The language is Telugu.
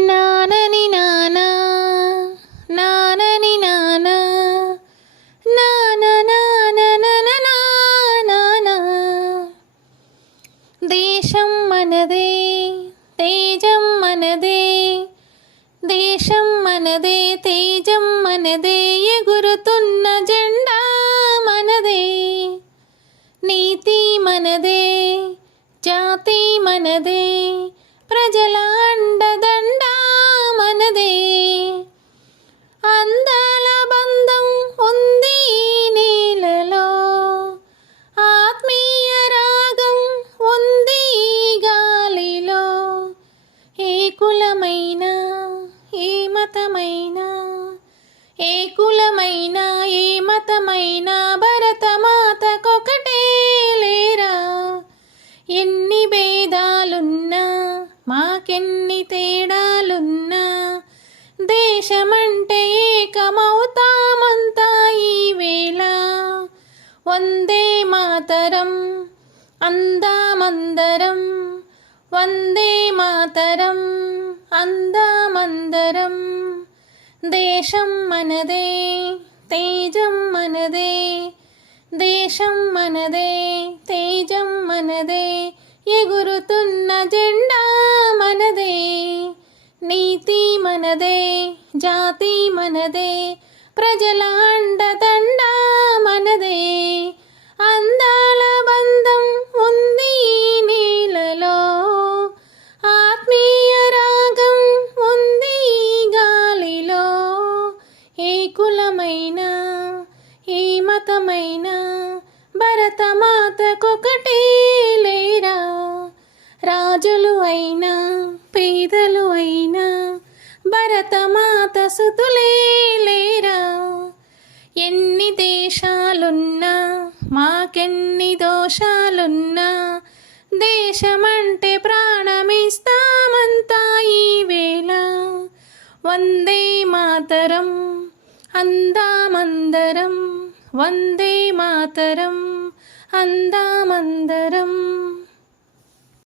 నానని నానా నానని నానా నాన నాన నానా దేశం మనదే తేజం మనదే దేశం మనదే తేజం మనదే ఎగురుతున్న జెండా మనదే నీతి మనదే జాతి మనదే ప్రజల అండదండ మనదే అందాల బంధం ఉంది ఈ నీలలో ఆత్మీయ రాగం ఉంది ఈ గాలిలో ఏ కులమైన ఏ మతమైన ఏ కులమైన ఏ మతమైన భరతమాతకొకటే లేరా ఎన్ని భేదాలున్నా మాకెన్ని తేడాలున్నా దేశమంటే ఏకమవుతామంతా ఈ వేళ వందే మాతరం అందామందరం వందే మాతరం అందామందరం దేశం మనదే తేజం మనదే దేశం మనదే తేజం మనదే ఎగురుతున్న జెండా మనదే నీతి మనదే జాతి మనదే ప్రజల అండదండ మనదే అందాల బంధం ఉంది ఈ నీలలో ఆత్మీయ రాగం ఉంది ఈ గాలిలో ఏ కులమైన ఏ మతమైన భరతమాతకొకటే లేరా రాజులు అయినా పేదలు అయినా భరతమాత సుతులే లేరా ఎన్ని దేశాలున్నా మాకెన్ని దోషాలున్నా దేశమంటే ప్రాణమిస్తామంతా ఈ వేళ వందే మాతరం అందామందరం వందే మాతరం అందామందరం